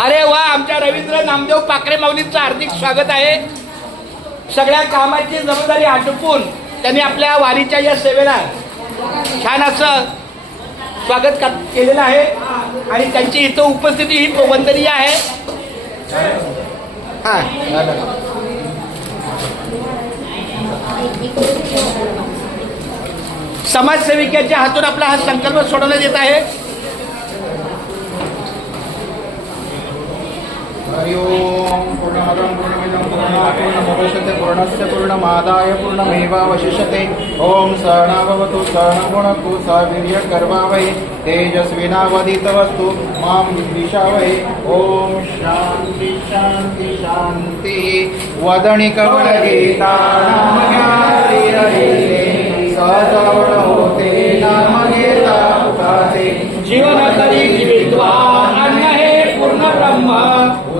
अरे वा, आमच्या रवींद्र नामदेव पाकरे माऊलींचं हार्दिक स्वागत आहे. सगळ्या कामाची जबाबदारी आटोपून त्यांनी आपल्या वारीच्या या सेवेला छान असं स्वागत केलेलं आहे आणि त्यांची इथं उपस्थिती ही वंदनीय आहे. हा, समाजसेविकेच्या हातून आपला हा संकल्प सोडवण्यात येत आहे. हरि ओम. पूर्णमदं पूर्णमिदं पूर्णात् पूर्णमुदच्यते पूर्णस्य पूर्णमादाय पूर्णमेवावशिष्यते. ओम सहनाववतु सहनौ सवीर्यं तेजस्विनावधीतमस्तु मा विद्विषावहै. ओम शांति शांति शांति. वदनी कमलगीता सहजवण होते नाम घेता उठाते. जीवन करी विद्वान अन्न हे पूर्ण ब्रह्म.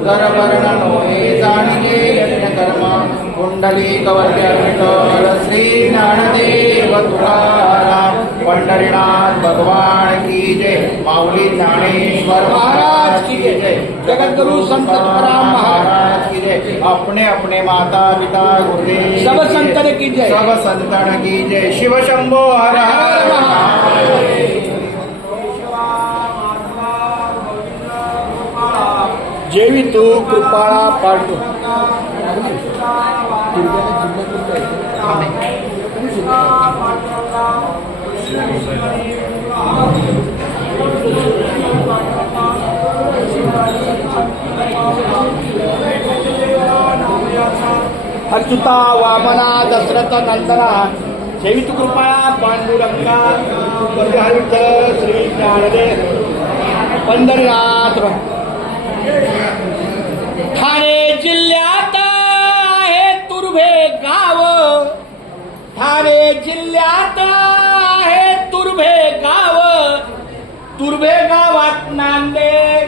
उदर वर्ण नोहे जाणगे यज्ञ कर्म. कुंडली कवच श्री ज्ञानदेव तुकाराम. पंढरीनाथ भगवान की जय. माऊली ज्ञानेश्वर महाराज की जय. जगद्गुरु संत तुकाराम महाराज की जय. अपने अपने माता पिता गुरुदेव सब संतन की जय. सब संतन की जय. शिव शंभो हर हर महादेव. जेवी तू कृपाळा पांडू. अच्युता वामना दशरथ नंदना. जेवी तू कृपाळा पांडुरंगा. विठ्ठल श्री ज्ञानदेव पंढरीनाथ. ठाणे जिल्ह्यात आहे तुर्भे गाव. ठाणे जिल्ह्यात आहे तुर्भे गाव. तुर्भे गावात नांदे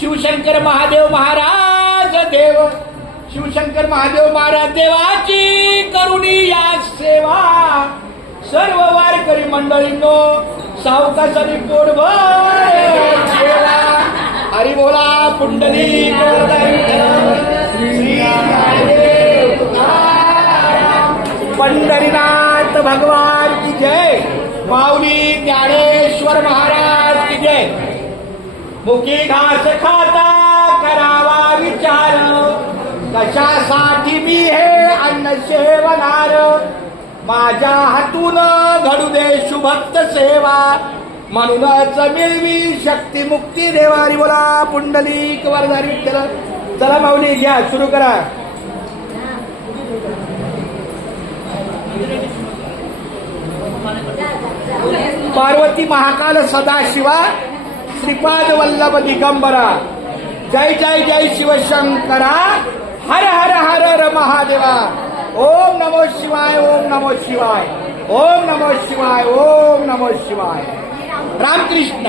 शिवशंकर महादेव महाराज देव. शिवशंकर महादेव महाराज देवाची करुणी या सेवा. सर्व वारकरी मंडळींनो सावकाशाने पोटभर सेवा. हरी बोला पुंडली पंढरीनाथ भगवान की जय. माऊली ज्ञानेश्वर महाराज की जय. मुखी घास खाता करावा विचार. कशासाठी मी हे अन्न सेवनार. माझ्या हातून घडू दे शुभक्त सेवा. म्हणूनच मिळवी शक्ती मुक्ती देवारी. बोला पुंडलिक वरदारी विठ्ठल. चला माऊली घ्या, सुरू करा. पार्वती महाकाल सदाशिवा. श्रीपाद वल्लभ दिगंबरा. जय जय जय शिवशंकरा. हर हर हर हर महादेवा. ओम नमो शिवाय. ओम नमो शिवाय. ओम नमो शिवाय. ओम नमो शिवाय. रामकृष्ण.